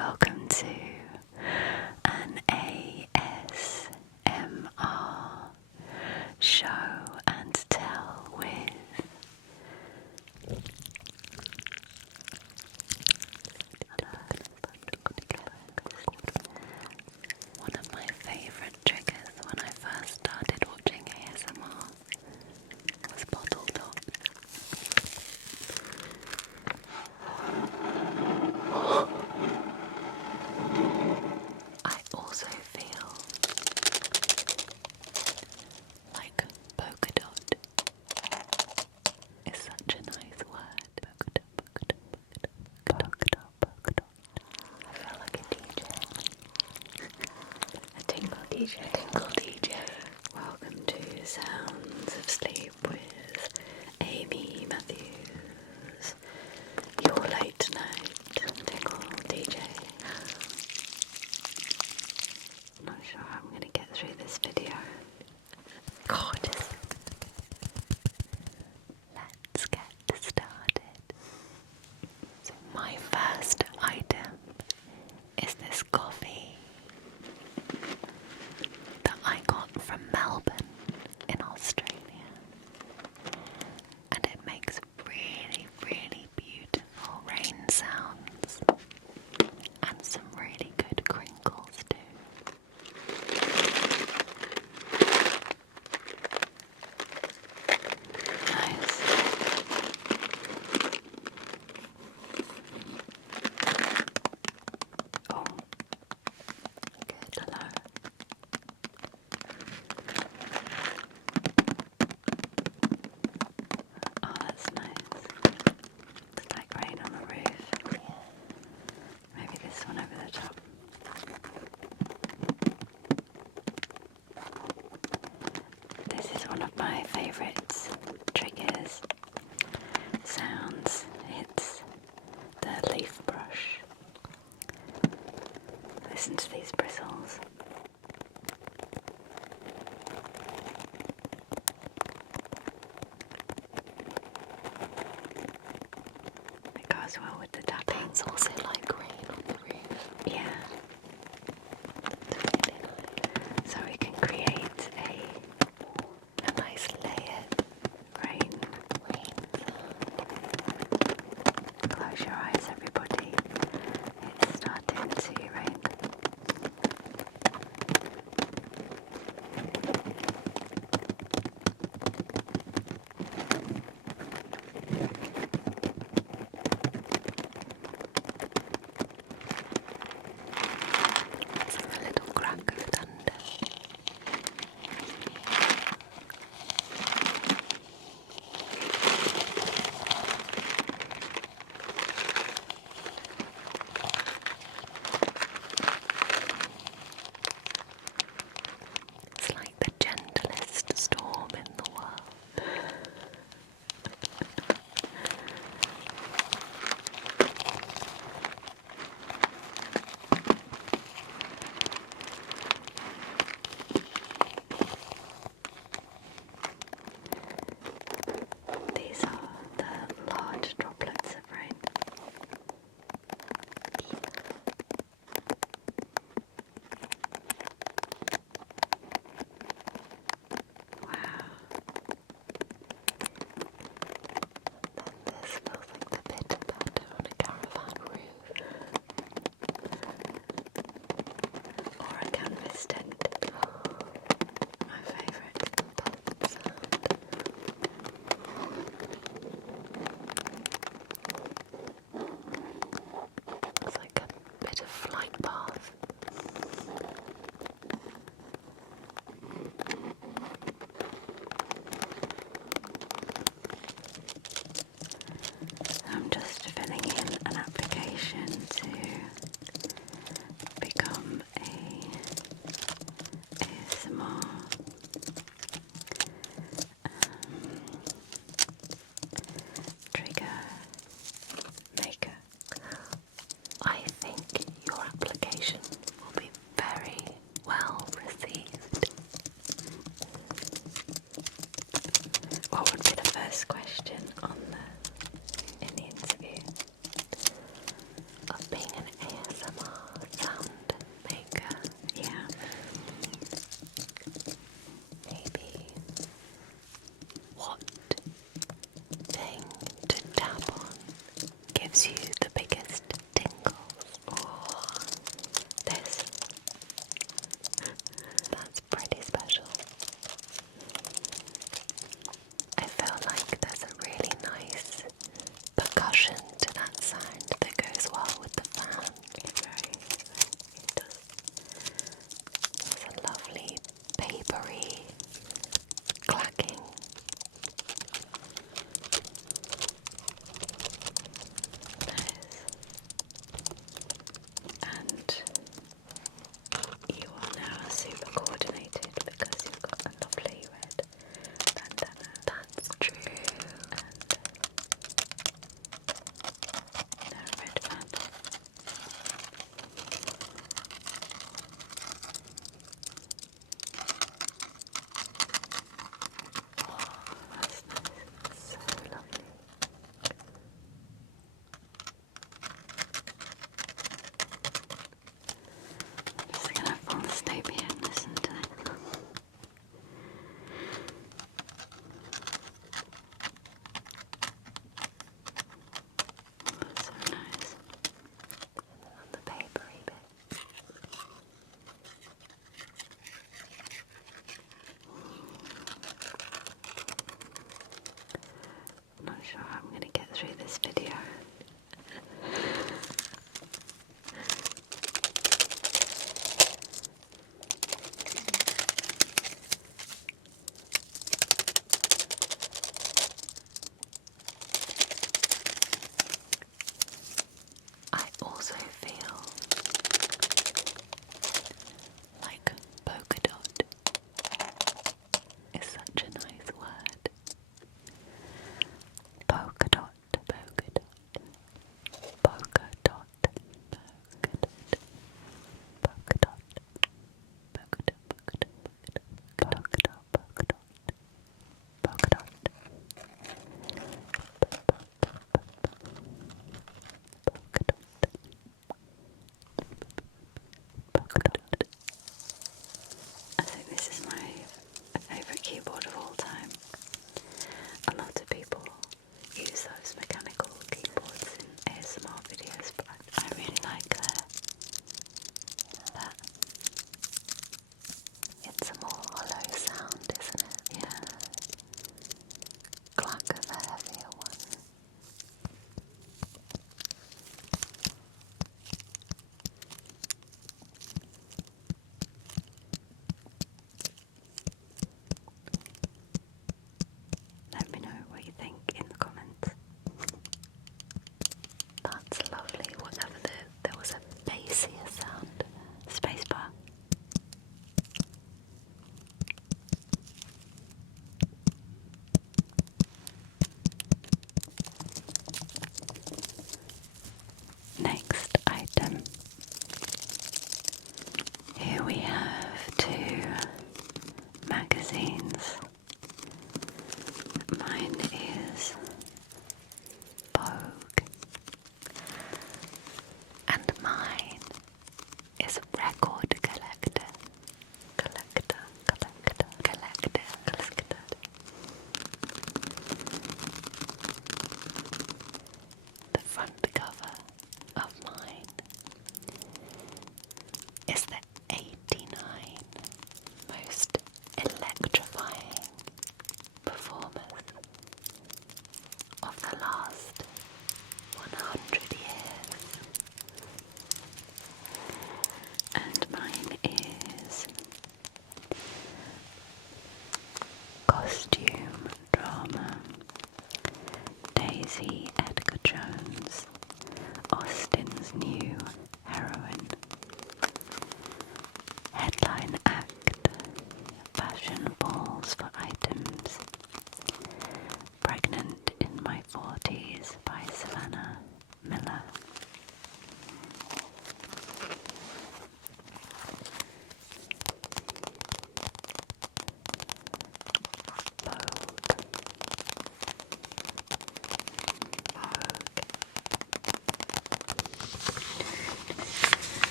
welcome to an ASMR show and tell with one of my favourite triggers when I first started watching ASMR was bottle tops. I also feel like polka dot is such a nice word. Polka dot, polka dot, polka dot, polka dot. I feel like a DJ. A tingle DJ. A tingle DJ. Welcome to Sounds of Sleep with Amy Matthews, your late night tingle DJ. Not sure how I'm going to get through this video. Gorgeous. Let's get started. So my first item is this coffee that I got from Melbourne in Australia. And it makes really, really beautiful rain sounds and some really good crinkles too. Nice. Oh, good, hello. Oh, that's nice. It's like rain on the roof. Maybe this one over the top. This is one of my favourite triggers, sounds. It's the leaf brush. Listen to these bristles. It goes well with the tapping. It's also like rain on the roof. Yeah. It's really nice. So we can create a nice layered rain. Close your eyes, everybody. It's starting to rain.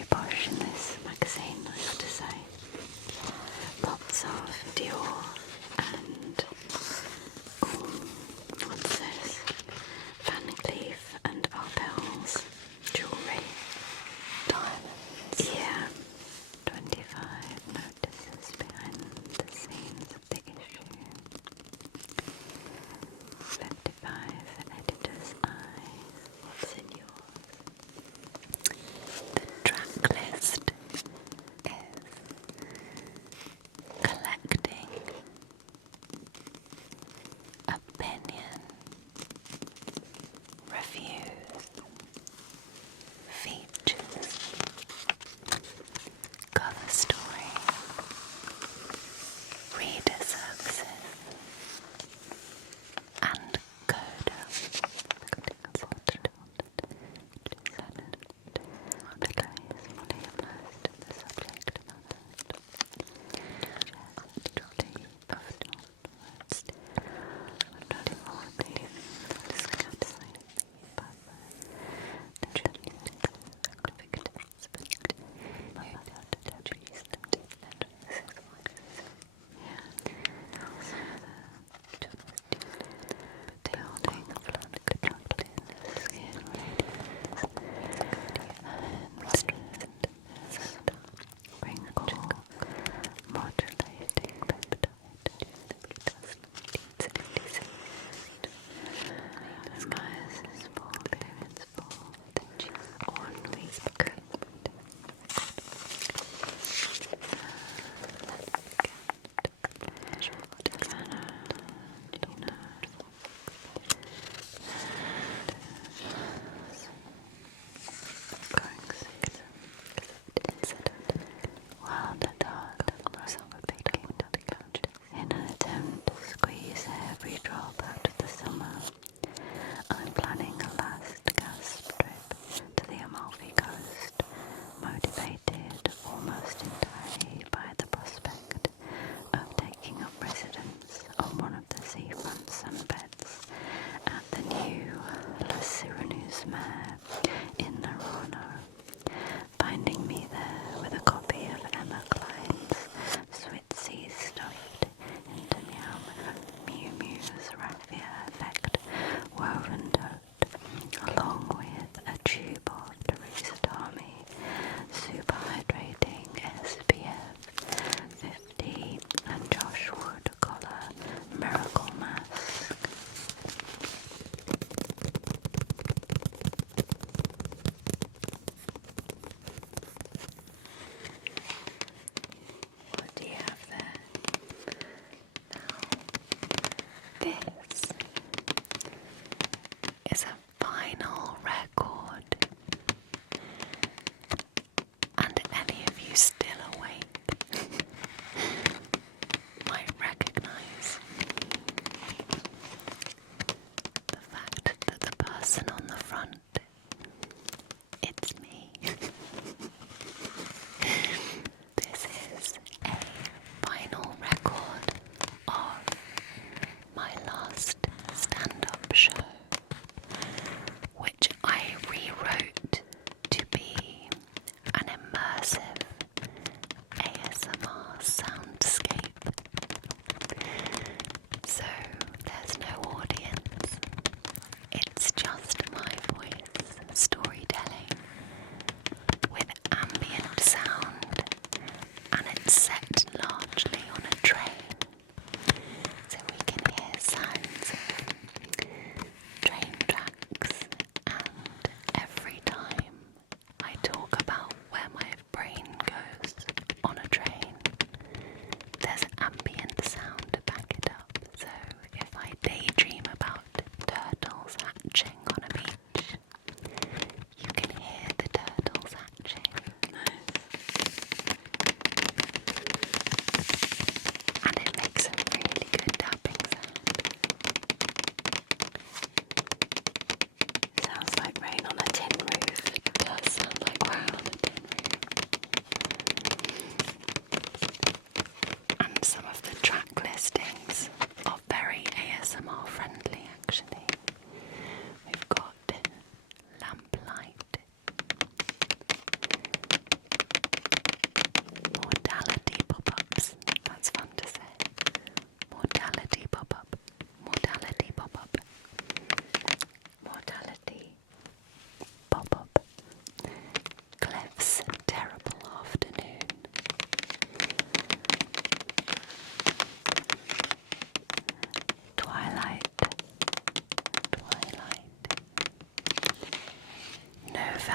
very posh in this magazine, I have to say. Lots of Dior and what's this? Van Cleef and Arpels jewellery. Diamonds. Yeah. 25 notices behind the scenes of the issue. 55 editor's eyes. What's in yours? The track list is collecting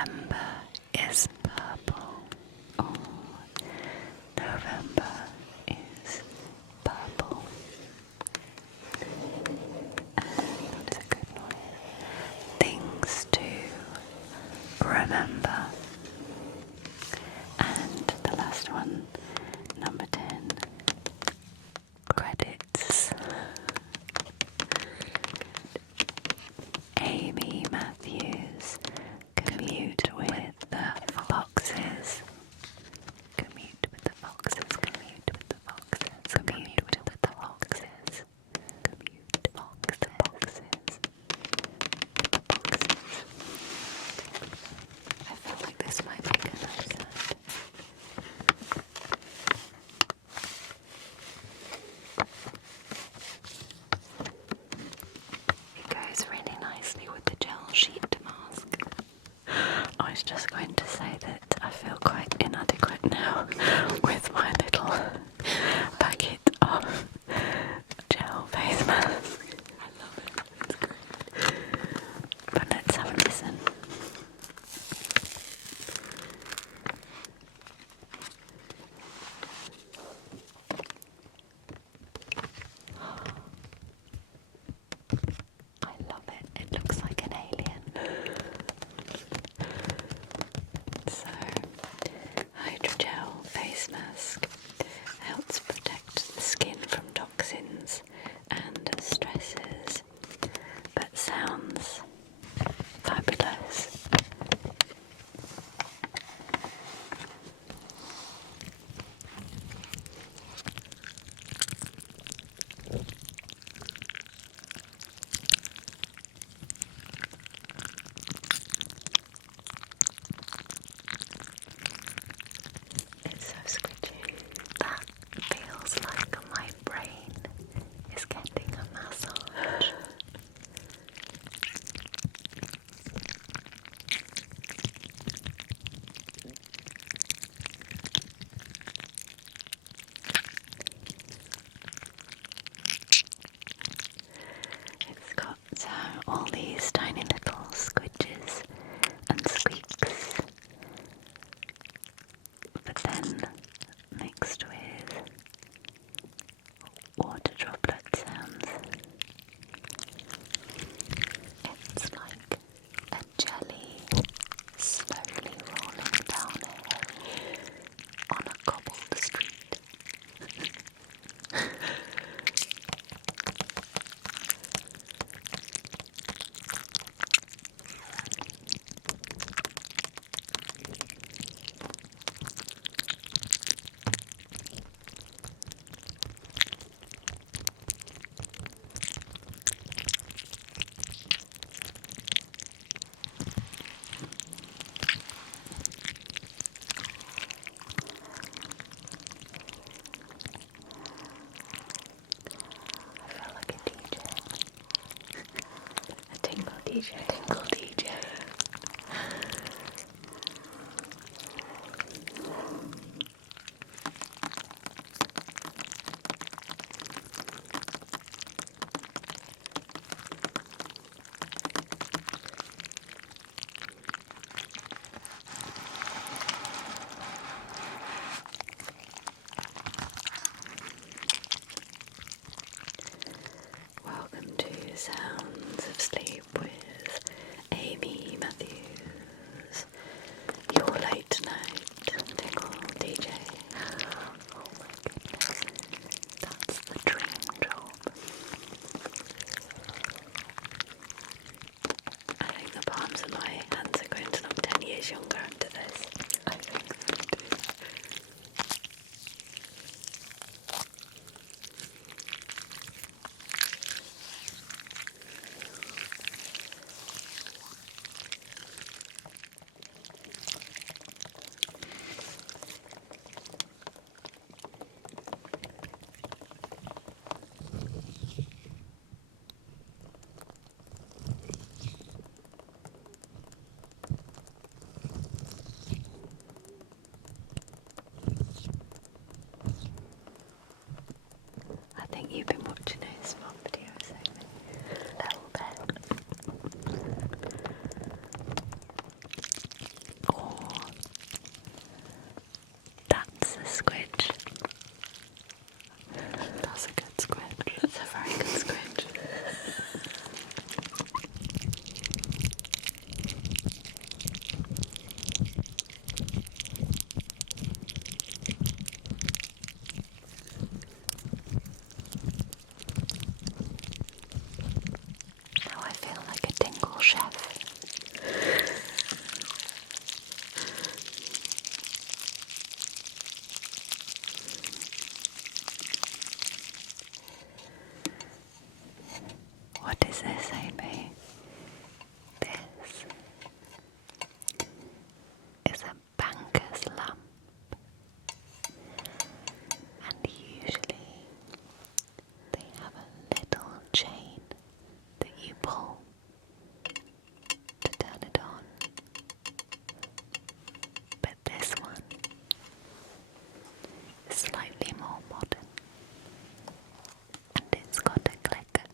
November is purple. Oh, November is purple. That's a good noise. Things to remember. And the last one, number 10, credits. Amy Matthews, commute with the foxes. Commute with the foxes, commute with the foxes, commute with the foxes. Commute with the foxes. The foxes. I feel like this might make a nice sound. It goes really nicely with the gel sheet mask. I was just going to say that I feel quite inadequate now with my little packet of gel face mask. I love it, it's great. But let's have a listen. I love it. It looks like an alien. So, hydrogel face mask helps protect the skin from toxins and stresses, but sounds fabulous. It's so squidgy. That feels like my brain is getting a massage. It's got all these tiny little squidges and squeaks, but then mixed with water droplet sounds. It's like a jelly slowly rolling down a hill on a cobbled street. I feel like a DJ. A tingle DJ. Tingle DJ. Welcome to Sounds of Sleep with squidge. That's a good squidge. That's a very good squidge. Now I feel like a tingle chef. What is this, Amy? This is a banker's lamp, and usually they have a little chain that you pull to turn it on. But this one is slightly more modern, and it's got a clicker.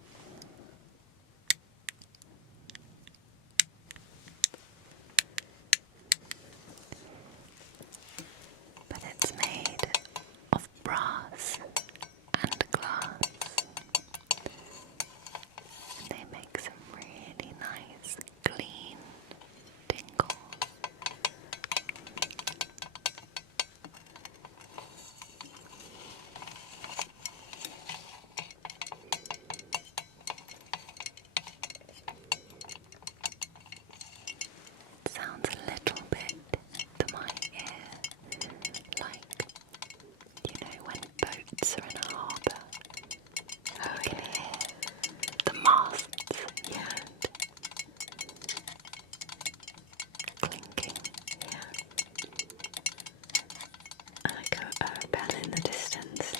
But it's made of brass and glass, and they make some really nice, clean tingles. It sounds a little bit to my ear like, you know, when boats are in a harbour, Oh, you can yeah. hear the masts Yeah. clinking. Yeah. Like a bell in the distance.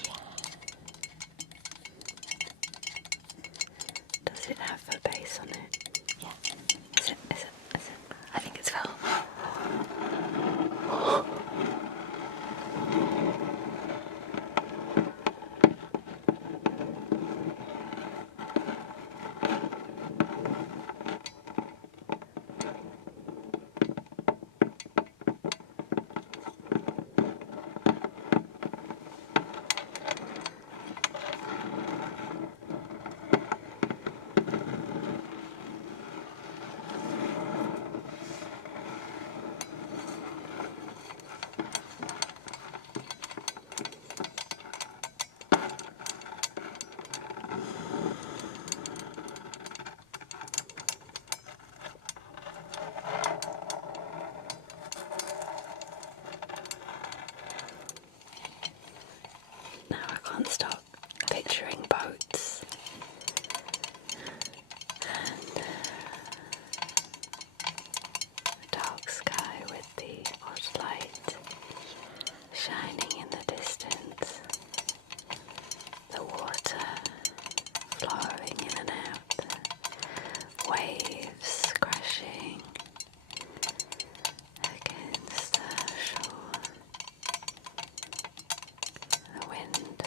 Does it have a bass on it? Yeah. Is it? I think it's velvet. Now I can't stop picturing boats and a dark sky with the odd light shining in the distance, the water flowing in and out, waves crashing against the shore, the wind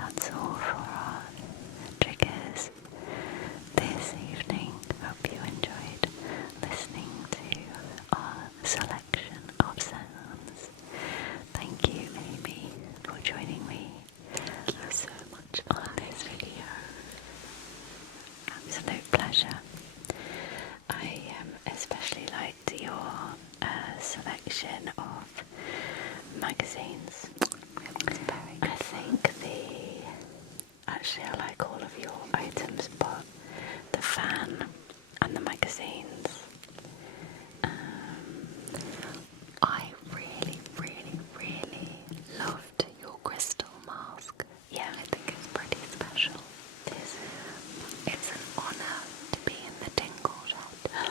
that's all for our triggers this evening. Hope you enjoyed listening to our selection of sounds. Thank you, Amy, for joining me. Thank you so much on this video. Absolute pleasure. I especially liked your selection of magazines. I think actually I like all of your items, but the fan and the magazines. I really, really, really loved your crystal mask. Yeah, I think it's pretty special. It's an honour to be in the tingle shed,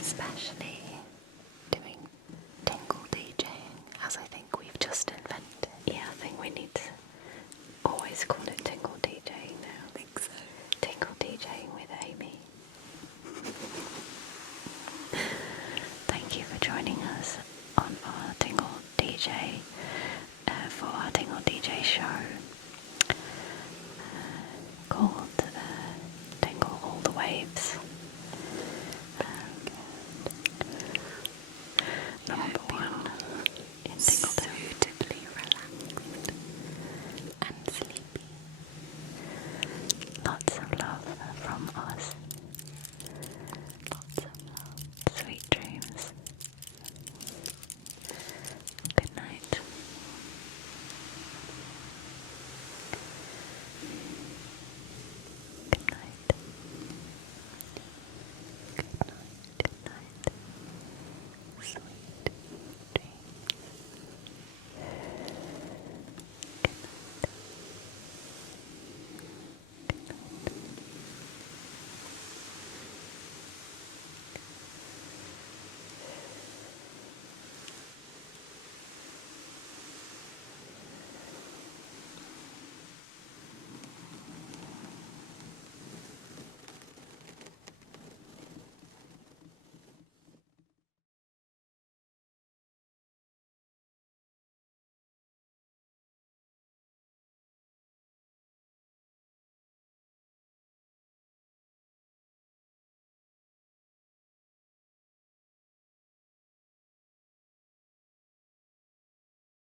especially doing tingle DJing, as I think we've just invented. Yeah, I think we need to always call it tingle DJing now. I think so. Tingle DJing with Amy. Thank you for joining us on our Tingle DJ, for our Tingle DJ show.